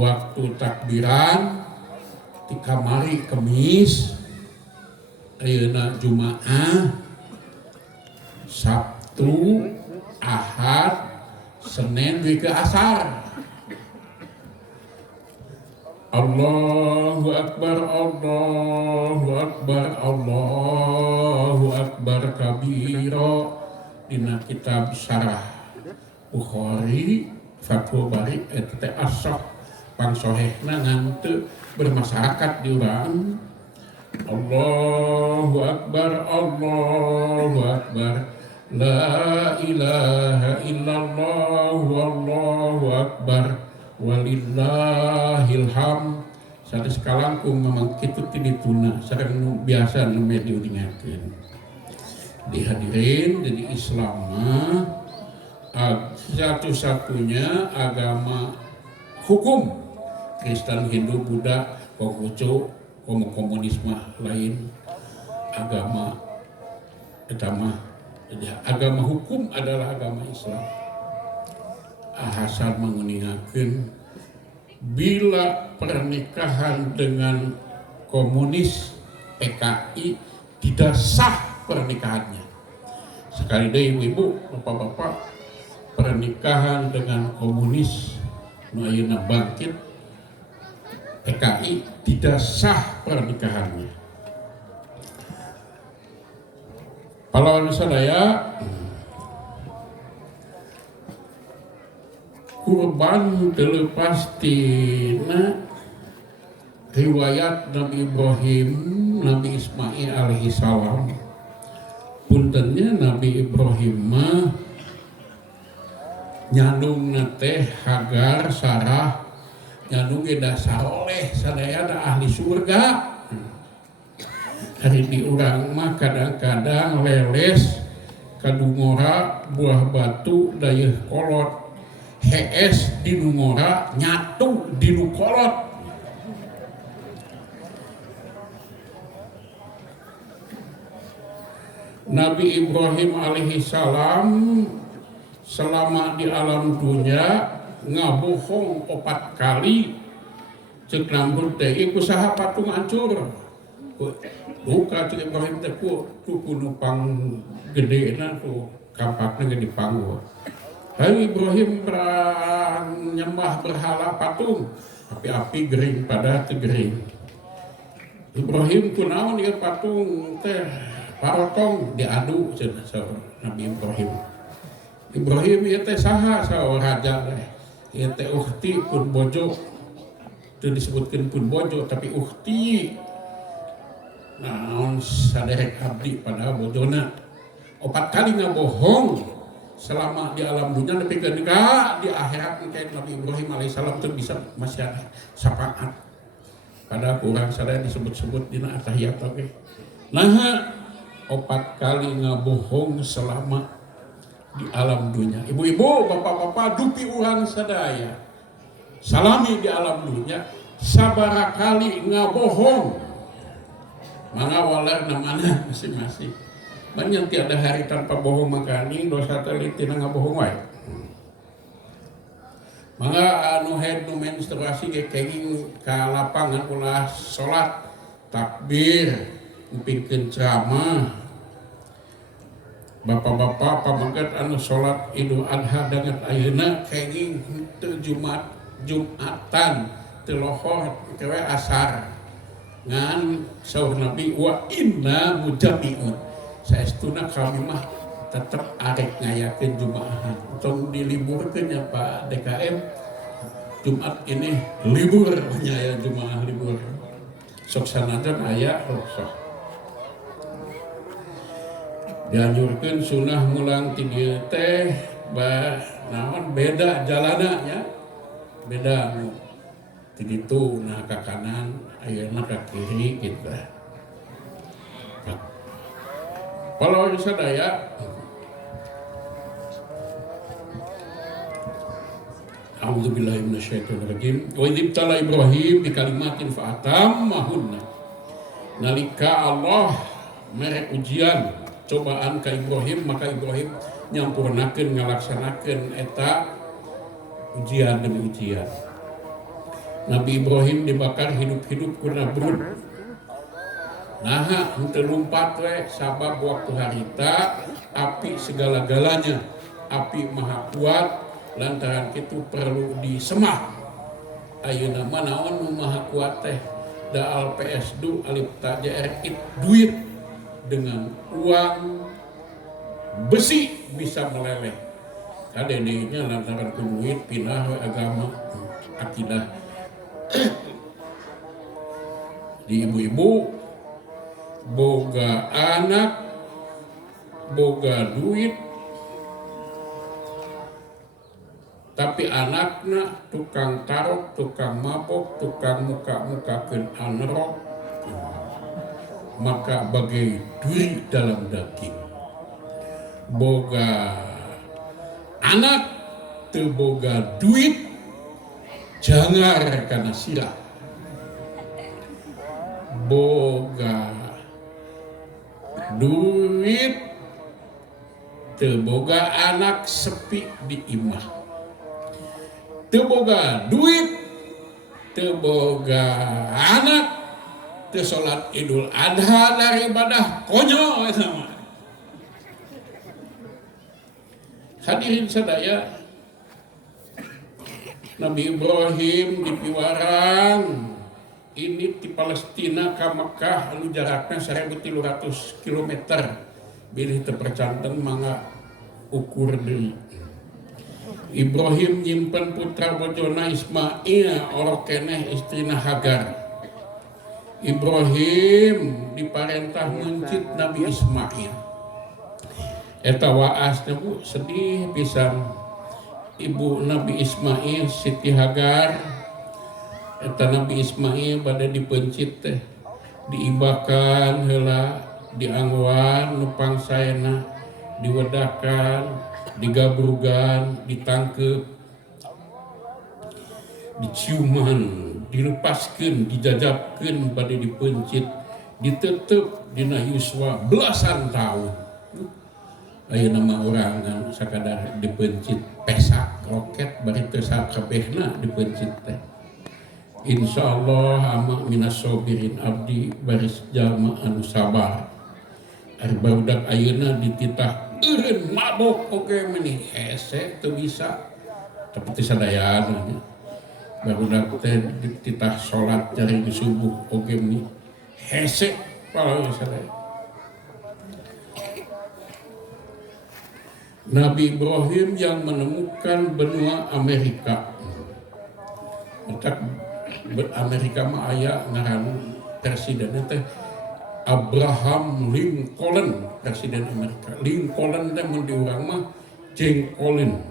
waktu takbiran di kamari Kemis, ayeuna Jumaah, Sabtu, Ahad, Senin ke asar. Allahu Akbar, Allahu Akbar, Allahu Akbar kabira. Dina kitab Syarah Bukhari Fathul Bari teh asah pangsohehna ngan bermasyarakat di urang. Allahu Akbar, Allahu Akbar, la ilaha illallah, wallahu akbar, walillahil hamd. Sanes kalangkung memang kitu ti dituna sareng nu biasa nu diuningakeun. Dihadirin jadi Islam satu-satunya agama hukum. Kristen, Hindu, Buddha, Konghucu, komunisme lain agama etama. Jadi agama hukum adalah agama Islam. Hasan menguningakeun bila pernikahan dengan komunis PKI tidak sah pernikahannya. Sekali deh ibu-ibu, bapak-bapak, pernikahan dengan komunis nu ayeuna bangkit PKI tidak sah pernikahannya. Pahlawan sadaya, kurban terlepas tina riwayat Nabi Ibrahim, Nabi Ismail alaihi salam. Puntennya Nabi Ibrahim mah nyandung teh Hagar, Sarah, nyandung da saleh, sadaya da ahli surga. Hari di urang mah kadang-kadang leles kadungora buah batu dayeuh kolot, hees di nungora nyatu di nu kolot. Nabi Ibrahim alaihi salam selama di alam dunia ngabohong 4 kali cek rambut teh iku saha patung hancur. Buka cek Ibrahim teh ku nupang gedena tuh kampakna ge dipanggo. Hai Ibrahim nyembah berhala patung, api-api gering pada teu gering. Ibrahim kunaon ieu patung teh parotong diadu cenah Nabi Ibrahim. Ibrahim ieu teh saha saha raja teh. Ieu teh ukhti pun bojo. Teu disebutkeun pun bojo tapi ukhti. Naon saderek abdi pada bojona. 4 kali ngabohong selama di alam dunia tapi ketika di akhirat kayak Nabi Ibrahim alaihissalam teu bisa masih ada syafaat. Pada kurang sadaya disebut-sebut dina atahiyat oge. Nah 4 kali ngabohong selama di alam dunia. Ibu-ibu, bapak-bapak, dupi urang sadaya. Salami di alam dunia, sabaraha kali ngabohong. Mangga waler namana masing-masing. Banyak tiada hari tanpa bohong makani dosa telitina ngabohong wae. Mangga anu haid nu menstruasi ge kenging ka lapangan ulah salat takbir ngupingkeun ceramah. Bapak-bapak pamangkat anu salat Idul Adha dengan ayeuna kenging teu Jumatan teu lohor kewe asar. Ngan saur Nabi wa inna mujami'un. Saestuna kami mah tetep arek ngayakeun Jumaahan. Tong diliburkeun ya Pak DKM. Jumat ini libur nya Jumaah libur. Sok sanajan aya sok. Dianjurkeun sunah mulang ti dieu teh naon beda jalananya. Beda nu ti ditu nah ka kanan ayeuna ka kiri kitu. Kalau sadaya A'udzubillahi minasyaitonirrajim. Wa idzibtala Ibrahim bi kalimatin fa atammahunna. Nalika Allah mere ujian cobaan ka Ibrahim maka Ibrahim nyampurnakeun ngalaksanakeun eta ujian demi ujian. Nabi Ibrahim dibakar hidup-hidup ku Namrud. Nah, henteu lumpat we sabab waktu harita api segala-galanya, api maha kuat, lantaran itu perlu disemah. Ayeuna mah naon nu maha kuat teh? Da al PS2 alif tajar it duit, dengan uang besi bisa meleleh. Kadedenya lantaran ku duit pindah agama akidah. Di ibu-ibu boga anak, boga duit, tapi anakna tukang tarok, tukang mabok, tukang muka-mukakeun anrok, maka bagai duri dalam daging. Boga anak teu boga duit, jangar kana sirah. Boga duit teu boga anak sepi di imah, teu boga duit teu boga anak teu salat Idul Adha dari ibadah konyol sama. Hadirin sadaya, Nabi Ibrahim di Piwarang ini di Palestina ke Mekah anu jaraknya 1.300 km. Bilih terpercanten mangga ukur deui. Ibrahim nyimpen putra bojona Ismail orok keneh istrina Hagar. Ibrahim diparentah mencit Nabi Ismail. Eta waasna Bu sedih pisan. Ibu Nabi Ismail Siti Hagar, eta Nabi Ismail pada dipencit teh, diibakan heula, diangguan nupang saena, diwedakan, digabrugan, ditangkep, diciuman, dilepaskeun, dijajabkeun pada dipencit, ditetep dina yuswa belasan tahun. Aya nama orang kan sakadar dipencit pesak roket bari teu sakabehna dipencit teh. Insyaallah ama minas sabirin abdi baris jalma anu sabar. Ari barudak ayeuna dititah eureun mabok oge meuni hese teu bisa. Tapi teu sadayana nya. Barudak teh dititah salat jari subuh oge meuni hese palawe sadaya. Nabi Ibrahim yang menemukan benua Amerika. Entak Amerika mah aya ngaran presidennya teh Abraham Lincoln, presiden Amerika. Lincoln teh mun di urang mah jengkolin.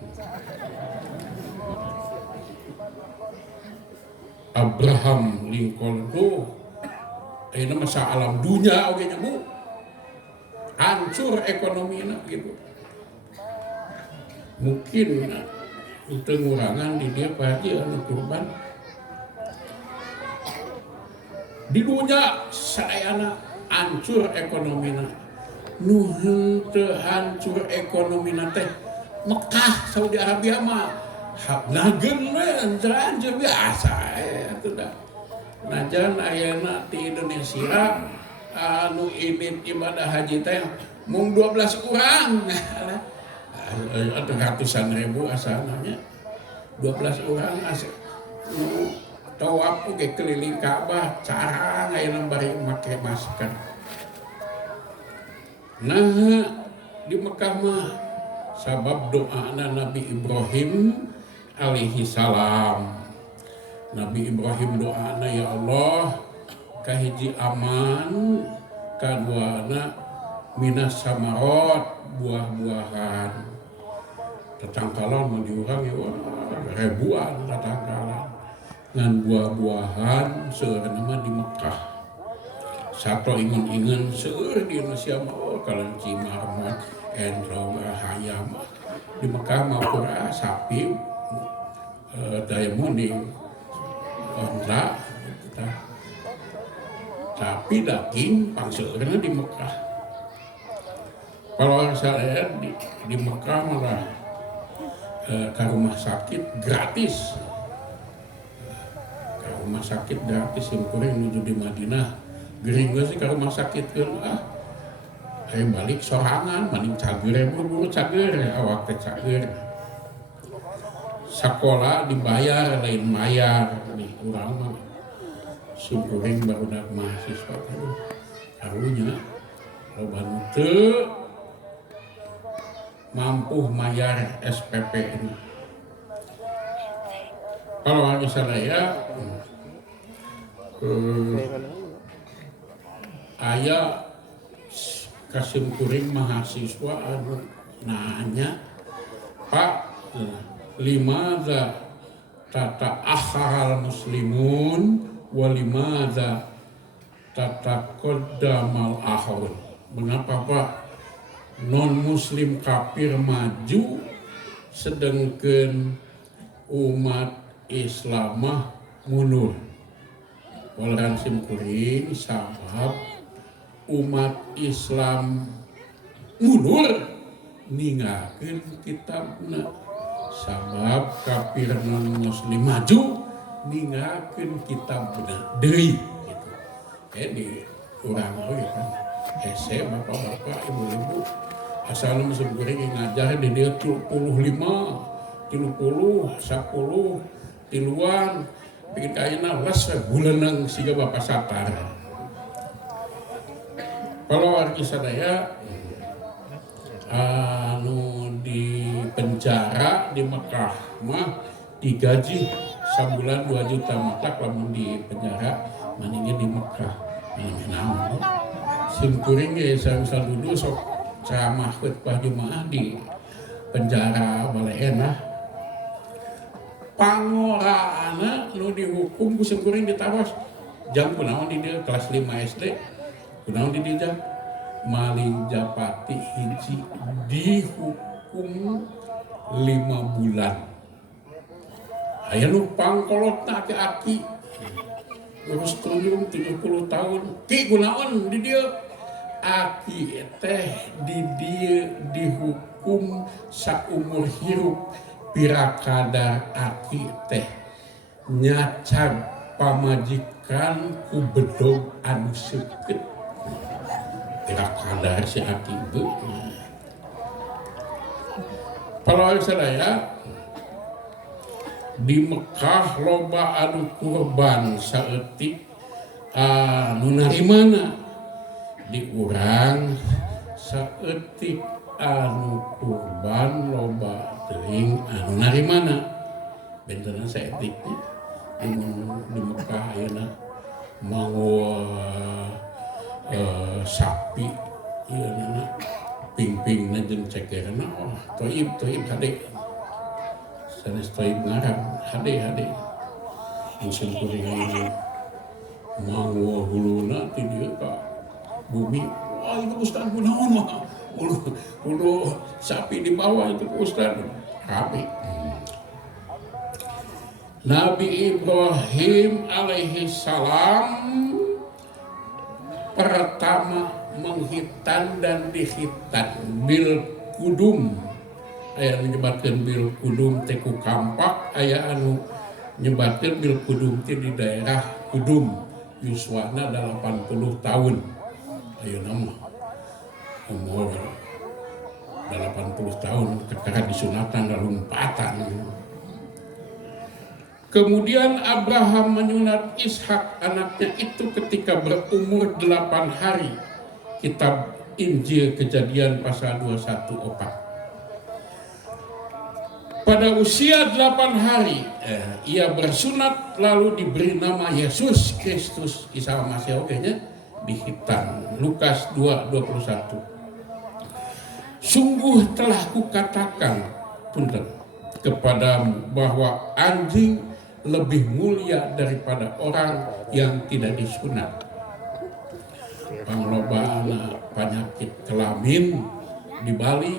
Abraham Lincoln tuh ayeuna masa alam dunya oge nya Bu. Hancur ekonomina gitu. Mungkin itu ngurangan di dia Pak Haji anu kurban di dunia sadayana hancur ekonomina. Nu henteu hancur ekonomina teh Mekah Saudi Arabia mah nageun we anjir biasa atuh da. Najan ayeuna di Indonesia anu imit ibadah haji teh mung 12 urang. Atau ratusan ribu asalnya 12 orang asal tawaf oge keliling Ka'bah carang ayeuna bari make masker. Nah di Mekah mah sabab doana Nabi Ibrahim alaihi salam. Nabi Ibrahim doana ya Allah kahiji aman, kaduana minas samarot buah-buahan. Tatangkalan mau diurang ya ribuan tatangkalan ngan buah-buahan seureuna mah di Mekah. Sato ingin seueur di Indonesia mah kalau Cimarmot endrong hayam di Mekah mah pura sapi daya muning onta tapi daging pangseureuna di Mekah. Kalau saya di Mekah malah ke rumah sakit gratis. Ke rumah sakit gratis simkuring menuju di Madinah gering sih ke rumah sakit kan balik sorangan maning cager buru-buru cager awak teh cager sekolah dibayar lain mayar nih urang mah simkuring barudak mahasiswa karunya loba nu teu mampu mayar SPP ini. Kalau misalnya aya kasimkuring mahasiswa anu nanya Pak limadza tata akharal muslimun walimadza tata qaddamal akhir. Mengapa Pak non muslim kafir maju sedangkan umat Islamah mundur? Walaran simkuring sabab umat Islam mundur ninggalkeun kitabna, sabab kafir non muslim maju ninggalkeun kitabna deui gitu. Di urang we kan hese bapak-bapak ibu-ibu asal simkuring ngajar di dia 35 30 10 tiluan bikin kayaknya les bulanang siga bapak satar. Kalau arti sadaya anu di penjara di Mekah mah digaji sebulan 2 juta mata lamun di penjara maningnya di Mekah naon simkuring ge samsal dudu sok ceramah khutbah Jumaah di penjara Baleena pangoraana nu dihukum ku simkuring ditawas jam kunaon di dieu kelas 5 SD kunaon di dieu jam maling japati hiji dihukum 5 bulan aya nu pangkolotna ke aki urus tuyung 70 tahun ki kunaon di dieu aki teh di dieu dihukum saumur hirup pirakadar aki teh nyacag pamajikan ku bedog anu seukeut pirakadar si aki beu. Kalau sadaya di Mekah loba anu kurban saeutik anu narimana di urang saeutik anu kurban loba teuing anu narimana bentenna saeutiknya di Mekah ayeuna mau sapi ieu ping-pingna jeung cekerna toib hade sanes toib ngaran hade musim kuring ini mau huluna ti dieu ka bumi wah itu ustaz kunaon mah ulu sapi di bawah itu ustaz rapi. Nabi Ibrahim alaihi salam pertama menghitan dan dihitan bil kudum aya nyebatkeun bil kudum teh ku kampak aya anu nyebatkeun bil kudum teh di daerah Kudum yuswana 80 tahun ayeuna mah umur 80 tahun ketika disunatan lalu empatan. Kemudian Abraham menyunat Ishak anaknya itu ketika berumur 8 hari. Kitab Injil Kejadian pasal 21:4. Pada usia 8 hari ia bersunat lalu diberi nama Yesus Kristus Isa Masih nya dihitan. Lukas 2:21. Sungguh telah kukatakan punten kepadamu bahwa anjing lebih mulia daripada orang yang tidak disunat. Panglobana penyakit kelamin di Bali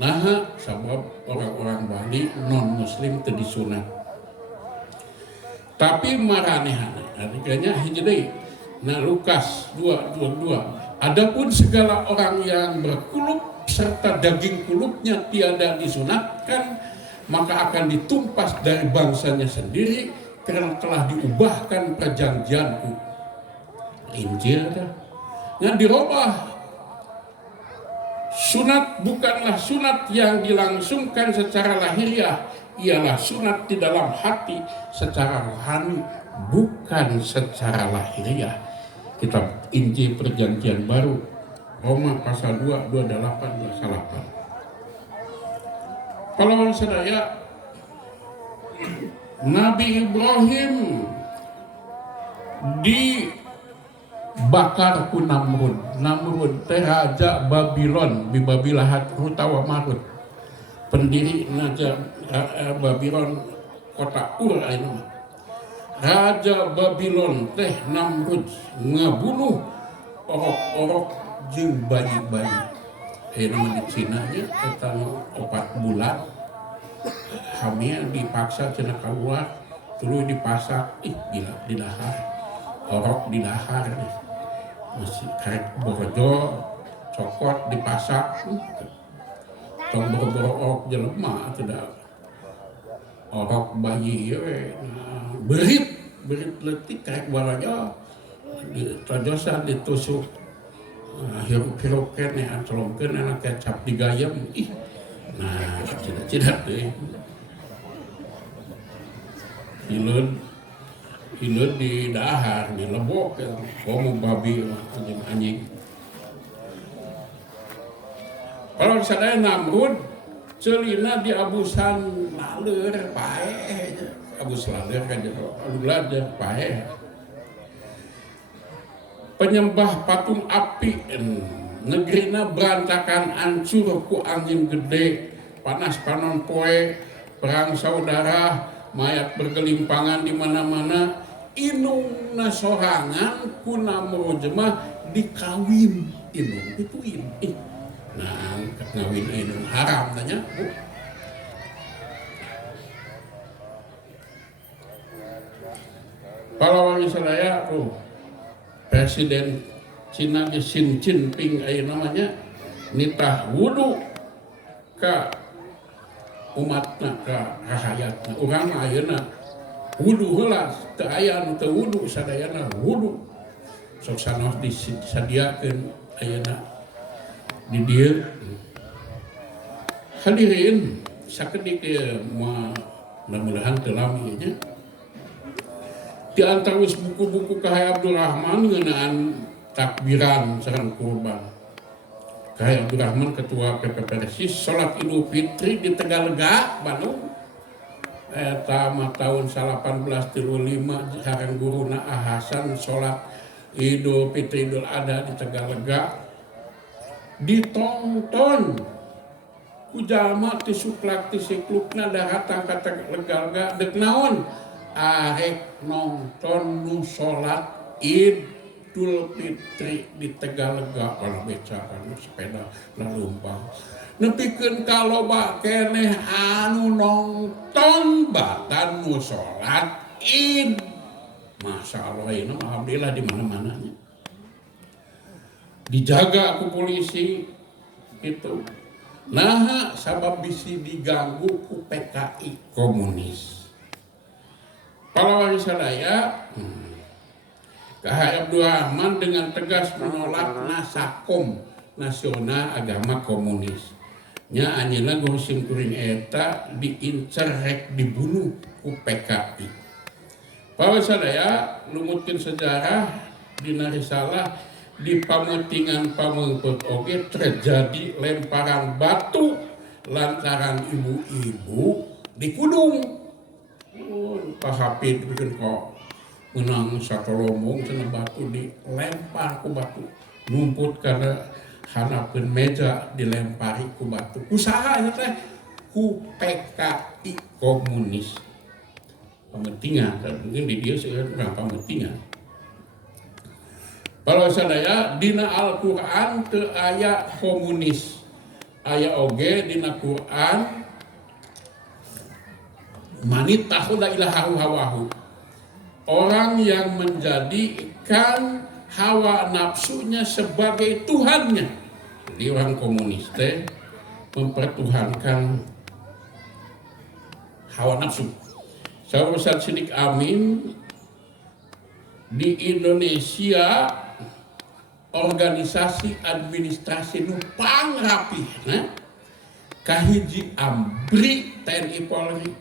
nah sebab orang-orang Bali non muslim teu disunat. Tapi maranehana artinya hiji deui. Nah Lukas 2:22. Adapun segala orang yang berkulup serta daging kulupnya tiada disunatkan maka akan ditumpas dari bangsanya sendiri karena telah diubahkan perjanjianku. Injil dah. Yang dirubah. Sunat bukanlah sunat yang dilangsungkan secara lahiriah, ialah sunat di dalam hati secara rohani, bukan secara lahiriah. Kitab Injil Perjanjian Baru, Roma pasal 2, 28, 28. Pahlawan sadaya, Nabi Ibrahim dibakar ku Namrud. Namrud teh raja Babylon, bibabilahat rutawa Marut. Pendiri raja Babylon kota Ur anu. Raja Babylon teh Namrud ngabunuh orok-orok jeung bayi-bayi. Nama di Cina nya eta 4 bulan. Hamil dipaksa cenah keluar, tuluy dipasak, gila di dahar. Orok di dahar nih. Masih karek borojo, cokot dipasak. Tong boro-boro orok jelema tidak. Orok bayi we. Berit letik karek borojo. Tojosan ditusuk. Hirup-hirup kene ancolongkeun anak kecap digayam. Nah, tidak deh. Hileud di dahar, di lebok, komo babi anjing. Kalau sadaya Namrud, celina di abusan laleur pae, abus laleur kan aduh pae. Penyembah patung api, negerina berantakan hancur ku angin gede, panas panon poe, perang saudara, mayat bergelimpangan di mana-mana, inungna sorangan ku Namrud mah dikawin inung ituin. Nah, ngawin inung haram tanya. Kalau wangi sadaya Presiden Cina Xi Jinping namanya nitah wudu ka umatna ka rahayatna. Urang ayeuna wudu heula teu aya nu teu wudu, sadayana wudu. Sok sanos disadiakeun ayeuna di dieu. Hadirin sakedik mudah-mudahan teu lami nya. Di antara buku-buku Kahai Abdul Rahman ngeunaan takbiran sareng kurban. Kahai Abdul Rahman ketua PPPRSI salat Idul Fitri di Tegalega, Bandung. Eta tahun 1835 sareng guruna Hasan salat Idul Fitri Idul Adha di Tegalega. Ditonton ku jalma ti suklak ti siklukna dahatang ka Tegalega deuk naon? Arek nonton nu salat Idul Fitri di Tegalega, kalau beca anu sepeda lalumpang. Nepikeun kaloba keneh anu nonton batan nu salat Id. Masyaallah ini alhamdulillah di mana-mana. Dijaga ku polisi itu. Nah, sabab bisi diganggu ku PKI komunis. Kalau wali sadaya, Kahai Abdul Rahman dengan tegas menolak Nasakom, Nasional Agama Komunis. Nya anjeunna Gosim Kuring eta diincer rek dibunuh ku PKI. Para sadaya lumutkeun sejarah dina risalah di pamutingan pamengpeut oge terjadi lemparan batu lantaran ibu-ibu di Kudung. Pak Hafid bikin kok menang satu lombong cenah batu dilempar ku batu numput karena hanapeun meja dilempari ku batu usaha eta teh ku PKI komunis pementingan mungkin di dia seurang pementingan. Kalau sadaya dina Al-Qur'an teu aya komunis, aya oge dina Qur'an manitahu la ilaha hawahu. Orang yang menjadikan hawa nafsunya sebagai Tuhannya. Jadi orang komunis teh mempertuhankan hawa nafsu Saur Ustaz Sidik Amin di Indonesia organisasi administrasi nu pangrapih kahiji AMBRI TNI Polri,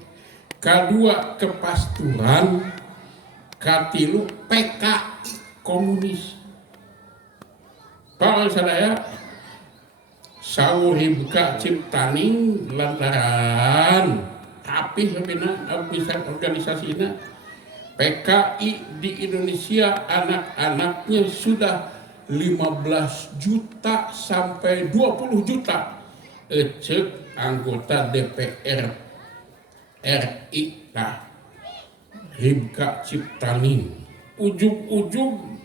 kedua Kepasturan, katilu PKI Komunis. Kalau saya saur Hibka Ciptaning lantaran rapih bisa organisasinya PKI di Indonesia anak-anaknya sudah 15 juta sampai 20 juta cek anggota DPR RI Hibka Ciptaning. Ujung-ujung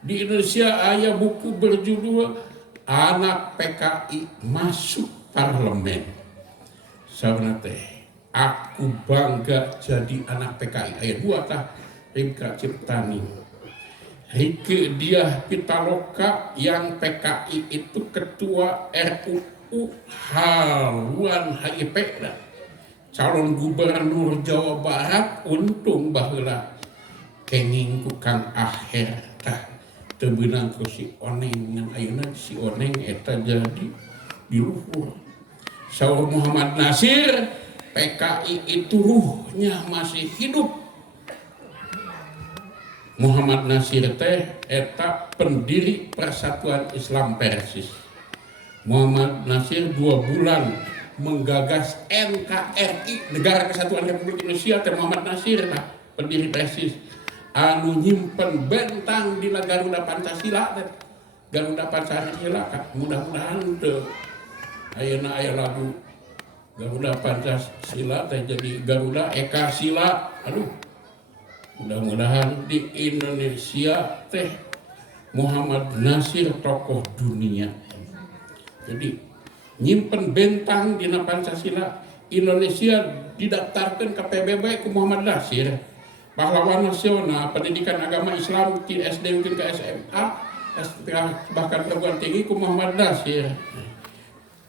di Indonesia aya buku berjudul Anak PKI Masuk Parlemen. Sabenerna teh aku bangga jadi anak PKI. Aya dua tah Hibka Ciptaning. Rike Diah Pitaloka yang PKI itu ketua RUU haluan HIP calon gubernur Jawa Barat. Untung baheula kenging ku Kang Aher tah teu beunang ku si Oneng yang ayeuna si Oneng eta jadi di luhur. Saur Muhammad Nasir PKI itu ruhnya masih hidup. Muhammad Nasir teh eta pendiri Persatuan Islam Persis. Muhammad Nasir 2 bulan menggagas NKRI, Negara Kesatuan Republik Indonesia teh Muhammad Nasir lah pendiri Persis. Anu nyimpen bentang di Garuda Pancasila teh. Garuda Pancasila mudah-mudahan teu ayeuna aya lagu Garuda Pancasila teh jadi Garuda Eka Sila. Aduh. Mudah-mudahan di Indonesia teh Muhammad Nasir tokoh dunia. Jadi nyimpen bentang di Pancasila. Indonesia didaftarkan ke PBB ku Muhammad Nasir. Pahlawan nasional pendidikan agama Islam di SD mungkin ke SMA, bahkan perguruan tinggi ku Muhammad Nasir.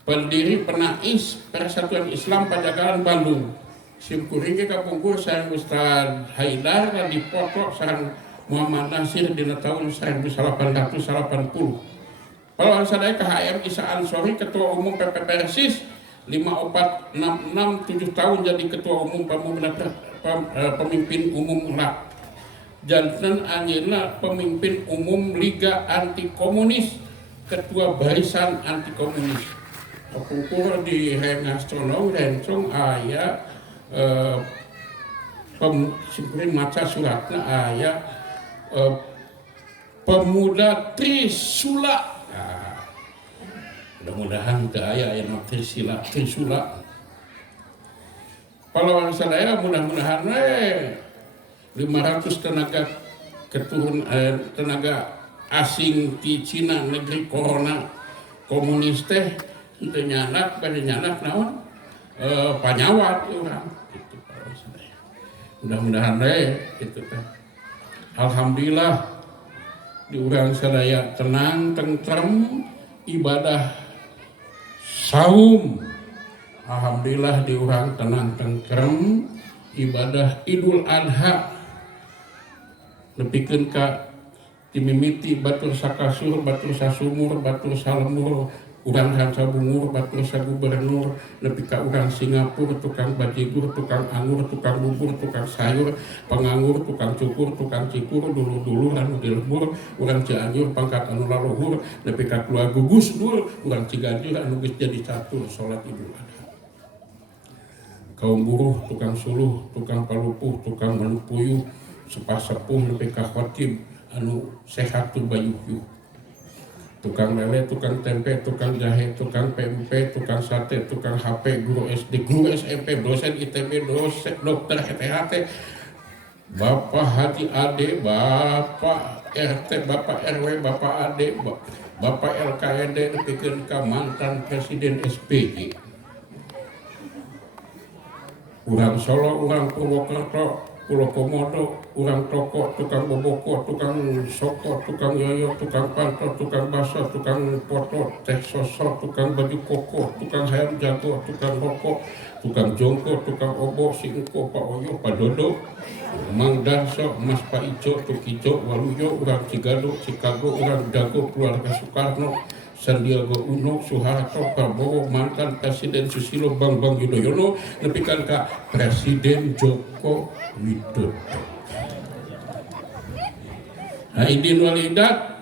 Pendiri Penais Persatuan Islam Pajagalan Bandung. Simkuring ke kapungkur sareng Ustaz Haidar dipoto sareng Muhammad Nasir dina tahun 1880. Kalau sadaya KHM Isa Ansori ketua umum PP Persis 5466 7 tahun jadi ketua umum pemimpin umum LAK. Janten anjeunna pemimpin umum Liga Anti Komunis, ketua barisan anti komunis. Kapungkur di Rengastrono rencong aya simpurin maca suratna aya pemuda Trisula. Nah, mudah-mudahan teu aya Trisula. Pahlawan sadaya mudah-mudahan 500 tenaga asing di Cina negeri corona komunis teh teu nyanak bade nyanak naon panyawat urang gitu. Mudah-mudahan gitu kan. Alhamdulillah di urang sadaya tenang tentrem ibadah saum. Alhamdulillah di urang tenang tentrem ibadah Idul Adha. Nepikeun ka timimiti batur sakasur, batur sasumur, batur salemur, urang sabungur, batur sagubernur, nepi ka urang Singapura, tukang bajigur, tukang anggur, tukang bubur, tukang sayur, penganggur, tukang cukur, tukang cikur, dulur-dulur anu di lembur, urang Cianjur pangkat anu laluhur, nepi ka keluarga Gus Dur, urang Ciganjur anu geus jadi catur salat Idul Adha. Kaum buruh, tukang suluh, tukang palupuh, tukang manupuyuh, sepuh nepi ka khatib anu sehat tur bayuh-yuh. Tukang lele, tukang tempe, tukang jahe, tukang PMP, tukang sate, tukang HP, guru SD, guru SMP, dosen ITB, dosen dokter HTHT, Bapak Haji Ade, Bapak RT, Bapak RW, Bapak Ade, Bapak LKED, nepikeun ka mantan Presiden SBY. Urang Solo, urang Purwokerto, Pulau Komodo, urang toko, tukang boboko, tukang soko, tukang yoyo, tukang panto, tukang baso, tukang poto, teh sosok, tukang baju koko, tukang ayam jago, tukang rokok, tukang jongko, tukang obo, singko, Pak Oyo, Pak Dodo, Mang Darso, Mas Pak Ijo, Tukijo, Waluyo, orang Cigado, Chicago, orang Dago, keluarga Soekarno, Sandiaga Uno, Soeharto, Prabowo, mantan Presiden Susilo, Bambang Yudhoyono, nepikan ka Presiden Joko Widodo. Aidin walidat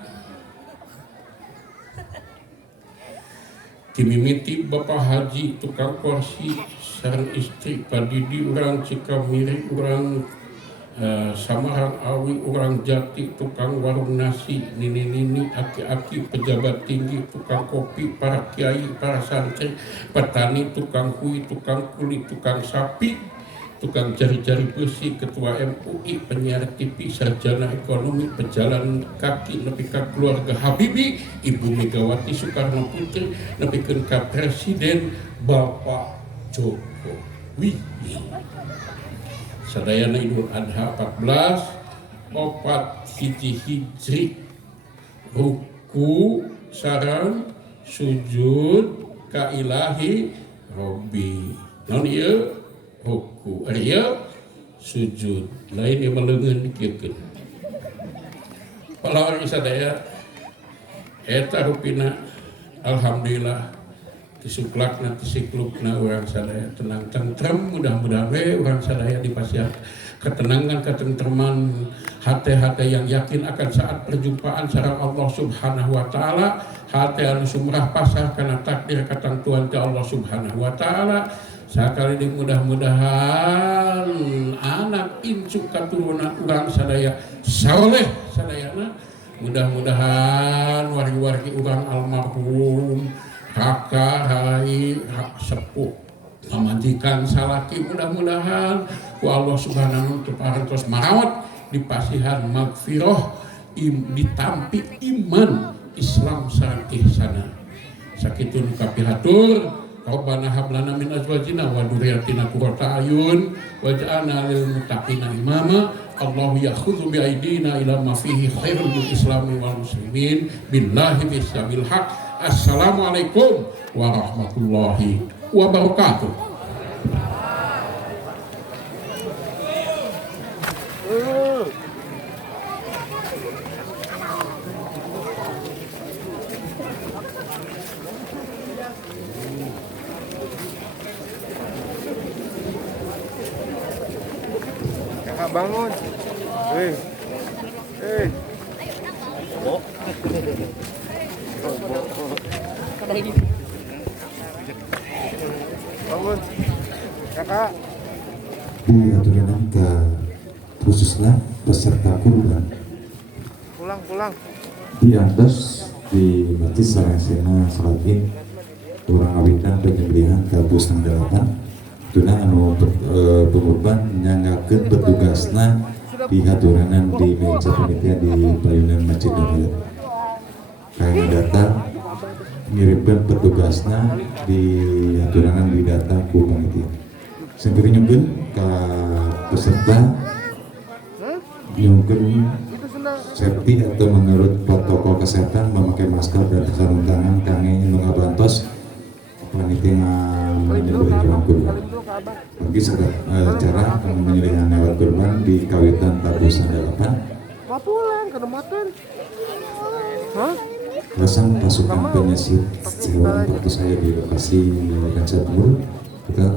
dimimiti Bapak Haji tukang kursi sareng istri Padidi urang Cikamiri urang Samarang Awi urang Jati tukang warung nasi nini aki-aki pejabat tinggi tukang kopi para kiai para santri petani tukang kui tukang kulit tukang sapi tukang jari-jari besi, ketua MUI, penyiar TV, sarjana ekonomi, pejalan kaki, nepi ka keluarga Habibie, Ibu Megawati Soekarno Putri, nepi ka Presiden Bapak Jokowi. Sadayana Idul Adha 14, opat hiji hijri, ruku sareng sujud ka ilahi Robbi. Non ieu ruku area sujud lain yang melengan dikirkan pahlawan sadaya eta rupina alhamdulillah disuklakna disiklukna orang sadaya tenang tentrem mudah-mudahan orang sadaya dipasihan ketenangan ketentraman hati-hati yang yakin akan saat perjumpaan sareng Allah Subhanahu wa taala hati anu sumrah pasrah kana takdir katentuan ti Allah Subhanahu wa taala. Sakali ini mudah-mudahan anak incu katurunan urang sadaya saleh sadayana mudah-mudahan wargi-wargi urang almarhum raka rai sepuh pamajikan salaki mudah-mudahan ku Allah Subhanahu parantos marawat dipasihan magfirah ditampi iman Islam sareng ihsana sakitun kapihatur Rabbana hab lana min azwajina wa dzurriyyatina qurrata ayun waj'alna lil muttaqina imama. Allahu ya'khudhu bi aidina ila ma fihi khairul lil islami wal muslimin billahi bisabil haq. Assalamualaikum warahmatullahi wabarakatuh. Bangun. Bangun. Kakak. Diaturkan ke khususnya peserta kurban. Pulang. Di atas di Majlis Sarasena Salatin kurang awitan penyembelihan ke Pusang Delapan. Tuna anu pengurban nyanggakeun petugasna di haturanan di meja panitia di payunan Masjid Nabawi. Kayaknya data ngirimkan petugasna di haturanan di data ku panitia. Sendiri nyungkeun ka peserta nyungkeun safety atau menurut protokol kesehatan memakai masker dan sarung tangan kangge ngabantos panitia menyembelih hewan kurban. Bagi cara menyembelih hewan kurban di kawitan Tabusan Delapan. Pulang ke Ramadan. Pasang pasukan penyisir hewan waktu saya di lokasi Ranca Timur. Kita